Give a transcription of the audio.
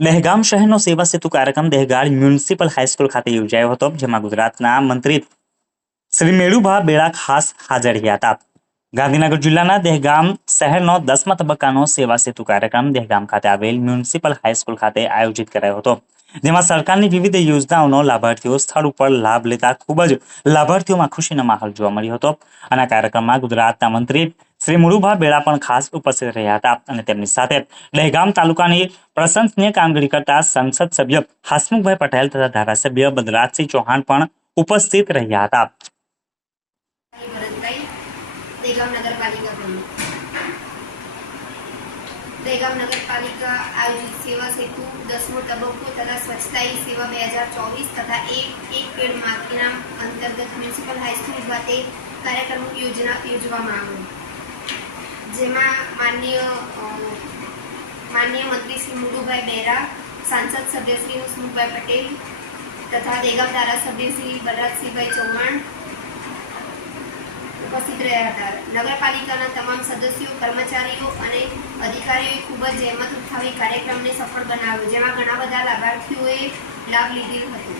દહેગામ શહેરનો સેવા સેતુ કાર્યક્રમ દહેગાડ મ્યુનિસિપલ હાઈસ્કૂલ ખાતે યોજાયો હતો, જેમાં ગુજરાતના મંત્રી શ્રી મેળુભા બેડા ખાસ હાજર રહ્યા હતા. ગાંધીનગર જિલ્લાના દહેગામ શહેરનો દસમા તબક્કાનો સેવા સેતુ કાર્યક્રમ દહેગામ ખાતે આવેલ મ્યુનિસિપલ હાઈસ્કૂલ ખાતે આયોજિત કરાયો હતો. જેમાં સરકારની વિવિધ યોજનાઓનો લાભાર્થીઓ સ્થળ ઉપર લાભ લેતા ખૂબ જ લાભાર્થીઓમાં ખુશીનો માહોલ જોવા મળ્યો હતો. અને કાર્યક્રમમાં ગુજરાતના મંત્રી શ્રી મુરુભા બેડા પણ ખાસ ઉપસ્થિત રહ્યા હતા અને તેમની સાથે દહેગામ તાલુકાની પ્રશંસનીય કામગીરી કરતા સંસદ સભ્ય હસમુખભાઈ પટેલ તથા ધારાસભ્ય બલરાજસિંહ ચૌહાણ પણ ઉપસ્થિત રહ્યા હતા. ભરતભાઈ દેગામ નગરપાલિકા પ્રમુખ. દેગામ નગરપાલિકા આયોજિત સેવા સેતુ, દસમો તબક્કો તથા સ્વચ્છતા હી સેવા બે હજાર ચોવીસ તથા એક એક પેડ માતૃનામ અંતર્ગત મ્યુનિસિપલ હાઈસ્કૂલ ખાતે કાર્યક્રમ યોજના, યોજવામાં આવ્યો. જેમાં માન્ય માનનીય મંત્રી શ્રી મુરુભાઈ બેરા, સાંસદ સભ્ય શ્રી હસમુખભાઈ પટેલ તથા દેગામ ધારાસભ્ય શ્રી બલરાજસિંહભાઈ ચૌહાણ ઉપસ્થિત રહ્યા હતા. નગરપાલિકાના તમામ સદસ્યો, કર્મચારીઓ અને અધિકારીઓએ ખૂબ જ જહેમત ઉઠાવી કાર્યક્રમને સફળ બનાવ્યો, જેમાં ઘણા બધા લાભાર્થીઓએ લાભ લીધેલ હતો.